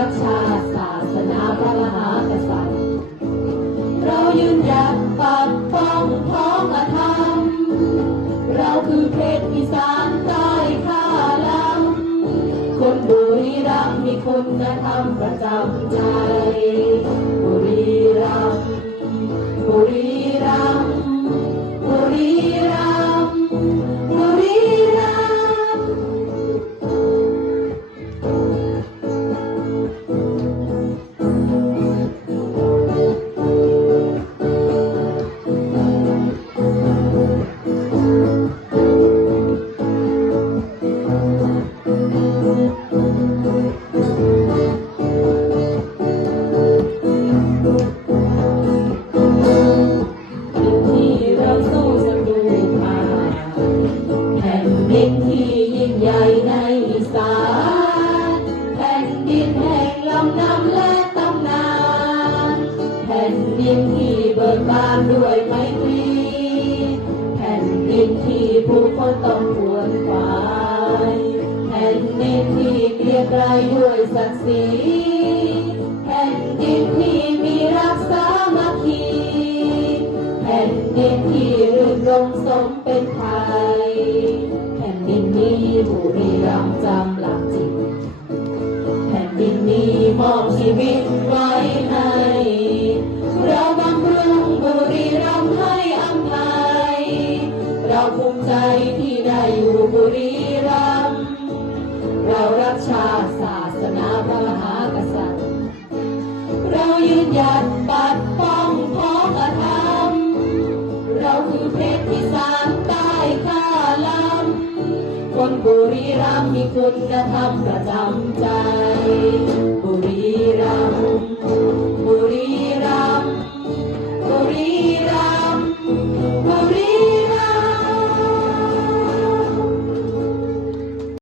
รักชาติศาสนาพระมหากษัตริย์เรายืนหยัดปักป้องท้องธรรมเราคือเพชรอีสานใต้ข้าลำคนบุรีรัมย์มีคุณธรรมประจำใจบุรีรัมย์บุรีรัมย์บุรีรัมย์บุรีรัมย์ดินที่ยิ่งใหญ่ในอีสานแผ่นดินแห่งลำน้ำและตำนานแผ่นดินที่เบิกบานด้วยไมตรีแผ่นดินที่ผู้คนต้องขวนขวายแผ่นดินที่เกรียงไกรด้วยศักดิ์ศรีแผ่นดินที่มีรักสามัคคีแผ่นดินที่รื่นรมสมเป็นไทยแผ่นดินนี้บุรีรัมย์จำหลักจิตแผ่นดินนี้มอบชีวิตไว้ให้เราบำรุงบุรีรัมย์ให้อภัยเราภูมิใจที่ได้อยู่บุรีรัมย์เรารักชาติศาสนาพระมหากษัตริย์เรายืนหยัดปัดป้องพ้องอธรรมเราคือเพชรอีสานใต้ข้าลำคนบุรีรัมย์มีคุณธรรมประจำใจบุรีรัมย์บุรีรัมย์บุรี